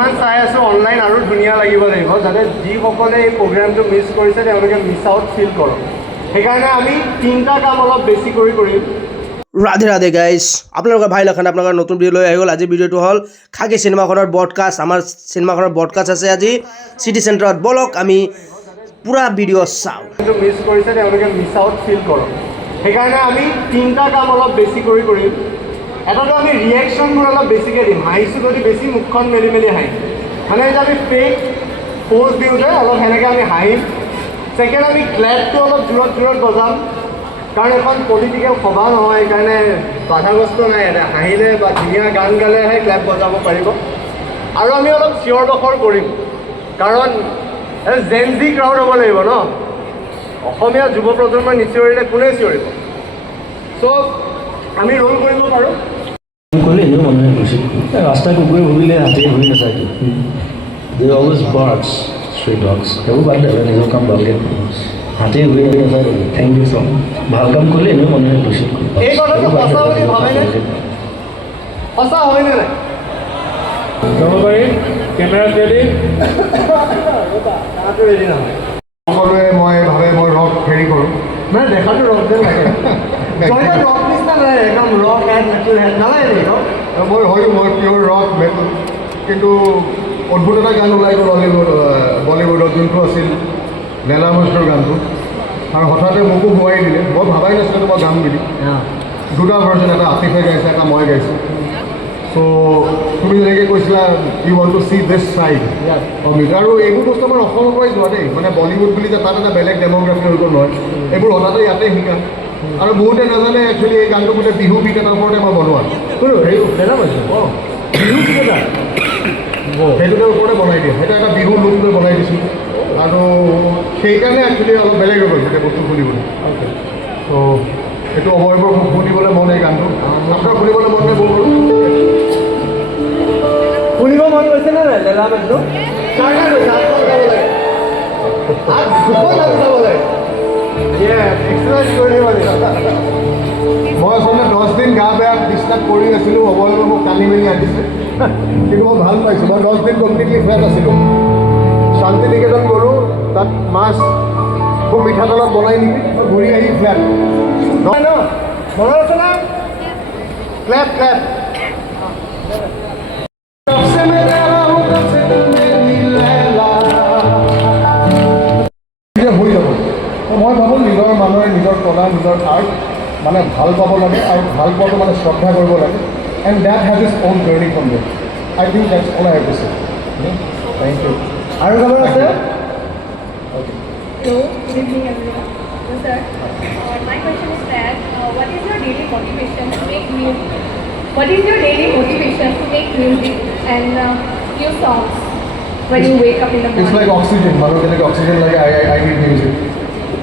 যিমান চাই আছোঁ অনলাইন আৰু ধুনীয়া লাগিব লাগিব যাতে যিসকলে এই প্ৰগ্ৰামটো মিছ কৰিছে তেওঁলোকে মিছ আউট ফিল কৰক সেইকাৰণে আমি 3টা কাম অলপ বেছি কৰিম ৰাধে ৰাধে গাইজ আপোনালোকৰ ভাই লখান আপোনালোকৰ নতুন ভিডিঅ' লৈ আহি গ'ল আজি ভিডিঅ'টো হ'ল খাকি চিনেমাখনৰ ব্ৰডকাষ্ট আমাৰ চিনেমাখনৰ ব্ৰডকাষ্ট আছে আজি চিটি চেণ্টাৰত বলক আমি পুৰা ভিডিঅ' চাওঁ মিছ কৰিছে তেওঁলোকে মিছ আউট ফিল কৰক সেইকাৰণে আমি 3টা কাম অলপ বেছি কৰিম এটাতো আমি ৰিয়েকশ্যনবোৰ অলপ বেছিকৈ দিম হাঁহিছোঁ যদি বেছি মুখখন মেলি হাঁহিম মানে এতিয়া আমি ফেক প'জ দিওঁতে অলপ সেনেকৈ আমি হাঁহিম ছেকেণ্ড আমি ক্লেপটো অলপ জোৰত বজাম কাৰণ এখন পলিটিকেল সভা নহয় সেইকাৰণে বাধাগ্ৰস্ত নাই এটা হাঁহিলে বা ধুনীয়া গান গালেহে ক্লেপ বজাব পাৰিব আৰু আমি অলপ চিঞৰ বাখৰ কৰিম কাৰণ জেনজি ক্ৰাউড হ'ব লাগিব ন অসমীয়া যুৱ প্ৰজন্মই নিচিঞৰিলে কোনে চিঞৰিব চ' আমি ৰোল কৰিব পাৰোঁ ক'লে এনেও মানুহে কৈছিল ৰাস্তা কুকুৰে ভুগিলে হাতীয়ে ভুগি নাথাকে দে অলৱেজ বাৰ্ডছ ষ্ট্ৰী ডগছ সেইবোৰ বাদ দে নিজৰ কাম ভালকৈ হাতীয়ে ভুগি নাথাকে থেংক ইউ ছ' ভাল কাম কৰিলে এনেও মানুহে কৈছিল এই কথাটো সঁচা বুলি ভাবেনে সঁচা হয়নে নাই যাব পাৰি কেমেৰাত ৰেডি ৰেডি নহয় সকলোৱে মই ভাবে মই ৰক হেৰি কৰোঁ মানে দেখাটো ৰক যেন লাগে ৰক নিচিনা নাই একদম ৰক এণ্ড মেটেল হেড নালাগে নেকি মই হয়তো মই পিয়'ৰ ৰক মেটেল কিন্তু অদ্ভুত এটা গান ওলাই গ'ল বলীউডত যোনটো আছিল লেলা মজনুৰ গানটো আৰু হঠাতে মোকো হোৱাই দিলে মই ভাবাই নাছিলোঁ মই গাম বুলি দুটা ভাৰ্জন এটা আতিফে গাইছে এটা মই গাইছোঁ চ' তুমি যেনেকৈ কৈছিলা you want to see this side of music আৰু এইবোৰ বস্তু আমাৰ অসমৰ পৰাই যোৱা দেই মানে বলীউড বুলি যে তাত এটা বেলেগ ডেম'গ্ৰাফি হৈ গ'ল নহয় এইবোৰ হঠাতে ইয়াতে শিকা আৰু বহুতে নাজানে একচুৱেলি এই গানটো গোটেই বিহু গীত এটাৰ ওপৰতে মই বনোৱা সেইটোতে ওপৰতে বনাই দিয়ে সেইটো এটা বিহু লুক লৈ বনাই দিছোঁ আৰু সেইকাৰণে একচুৱেলি অলপ বেলেগ হৈ গ'ল গোটেই বস্তু শুনিবলৈ ত' সেইটো অভয়বোৰ শুনিবলৈ মন এই গানটো আপোনাৰ শুনিবলৈ মন নাই বহু শুনিব মন গৈছে নে নাই লেলা মেজনো কাৰ কাৰ গৈছে আঠ যাব লাগে যাব লাগে এক্সাৰচাইজ কৰি দিব লাগে মই আচলতে 10 দিন গা বেয়া বিছনাত পৰি আছিলোঁ অভয়বোৰ মোক টানি মেলি আনিছে কিন্তু মই ভাল পাইছোঁ মই 10 দিন কমপ্লিটলি ফ্লেট আছিলোঁ শান্তি নিকেতন গ'লোঁ তাত মাছ খুব মিঠাতেলত বনাই নেকি মই ঘূৰি আহি ফ্লেট নহয় ন মনত আছে না ক্লেপ ক্লেপ হৈ যাব মই ভাবোঁ নিজৰ মানুহে নিজৰ কলা নিজৰ আৰ্ট মানে ভাল পাব লাগে আৰু ভাল পোৱাটো মানে শ্ৰদ্ধা কৰিব লাগে and that has is on journey from that I think that's all I have to say thank you আৰু খবৰ আছে Hello, good evening everyone. So sir, my question is that what is your daily motivation to make music? What is your daily motivation to make music and new songs when you wake up in the it's morning? Like oxygen মানুহ যেনেকৈ oxygen লাগে আই need music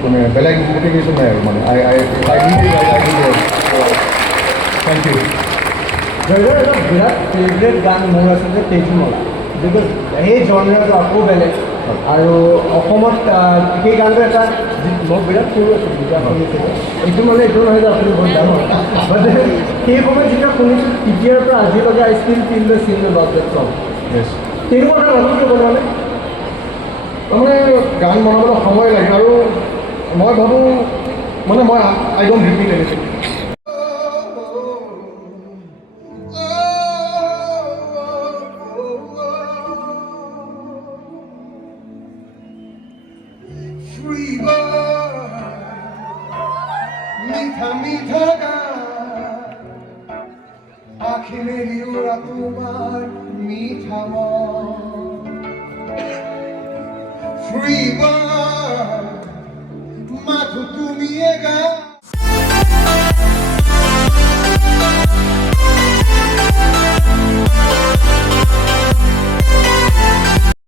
মানে বেলেগ motivation নাই আৰু মানে আই need thank U এটা বিৰাট favourite গান মোৰ আছে যে তেজমলা বিকজ সেই জনৰাটো আকৌ বেলেগ আৰু অসমত সেই গানটো এটা মই বিৰাট সৰু আছোঁ যেতিয়া শুনিছিলোঁ এইটো মানে এইটো নহয় যে আপুনি বহুত ডাঙৰ বাট সেই সময়ত যেতিয়া শুনিছোঁ তেতিয়াৰ পৰা আজিলৈকে আই ষ্টিল ফিল দ্য চিন এবাউট দ্যাট ছং তেনেকুৱা এটা নতুনকৈ বনালে তাৰমানে গান বনাবলৈ সময় লাগে আৰু মই ভাবোঁ মানে মই আই ডোণ্ট ৰিপিট এনিথিং मीठा मीठा गान आँखें मेरी ओरा तुम्हार मीठा मन फ्री बर्ड माथो তুমি গান